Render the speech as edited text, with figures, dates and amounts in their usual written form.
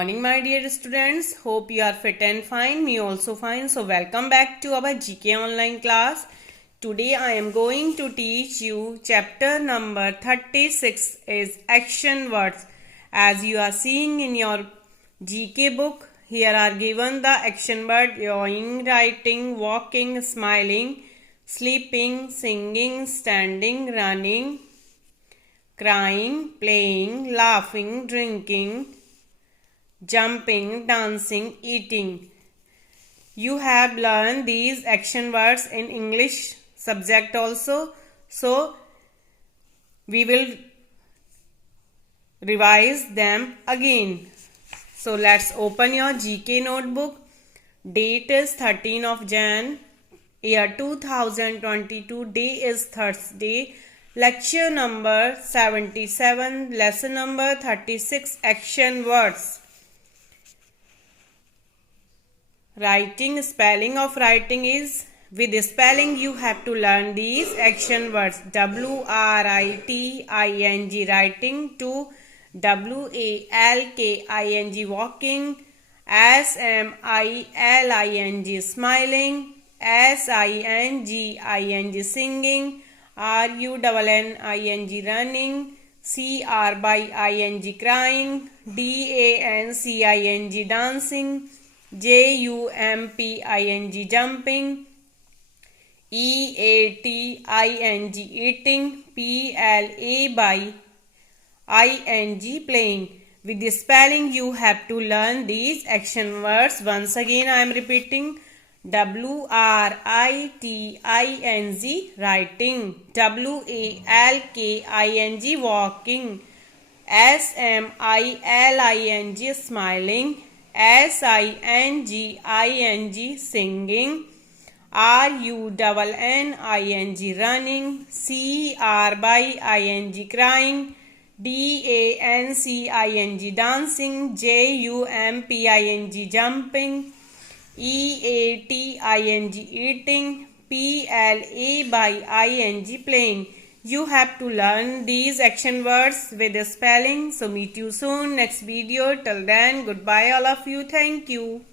morning, my dear students. Hope you are fit and fine. Me also fine. So welcome back to our GK online class. Today I am going to teach you chapter number 36 is action words. As you are seeing in your GK book, here are given the action word going, writing, walking, smiling, sleeping, singing, standing, running, crying, playing, laughing, drinking, jumping, dancing, eating. You have learned these action words in English subject also. So, we will revise them again. So, let's open your GK notebook. Date is 13 of Jan, year 2022. Day is Thursday. Lecture number 77, lesson number 36, action words. Writing, spelling of writing is, with spelling you have to learn these action words. W-R-I-T-I-N-G, writing, to W-A-L-K-I-N-G, walking, S-M-I-L-I-N-G, smiling, S-I-N-G-I-N-G, singing, R-U-N-N-I-N-G, running, C-R-Y-I-N-G, crying, D-A-N-C-I-N-G, dancing, J-U-M-P-I-N-G, jumping, E-A-T-I-N-G, eating, P-L-A-Y-I-N-G, playing. With the spelling you have to learn these action words. Once again I am repeating. W-R-I-T-I-N-G, writing, W-A-L-K-I-N-G, walking, S-M-I-L-I-N-G, smiling, S-I-N-G-I-N-G, singing, R-U-N-N-I-N-G, running, C-R-Y-I-N-G, crying, D-A-N-C-I-N-G, dancing, J-U-M-P-I-N-G, jumping, E-A-T-I-N-G, eating, P-L-A-Y-I-N-G, playing. You have to learn these action words with the spelling. So meet you soon next video. Till then, goodbye all of you. Thank you.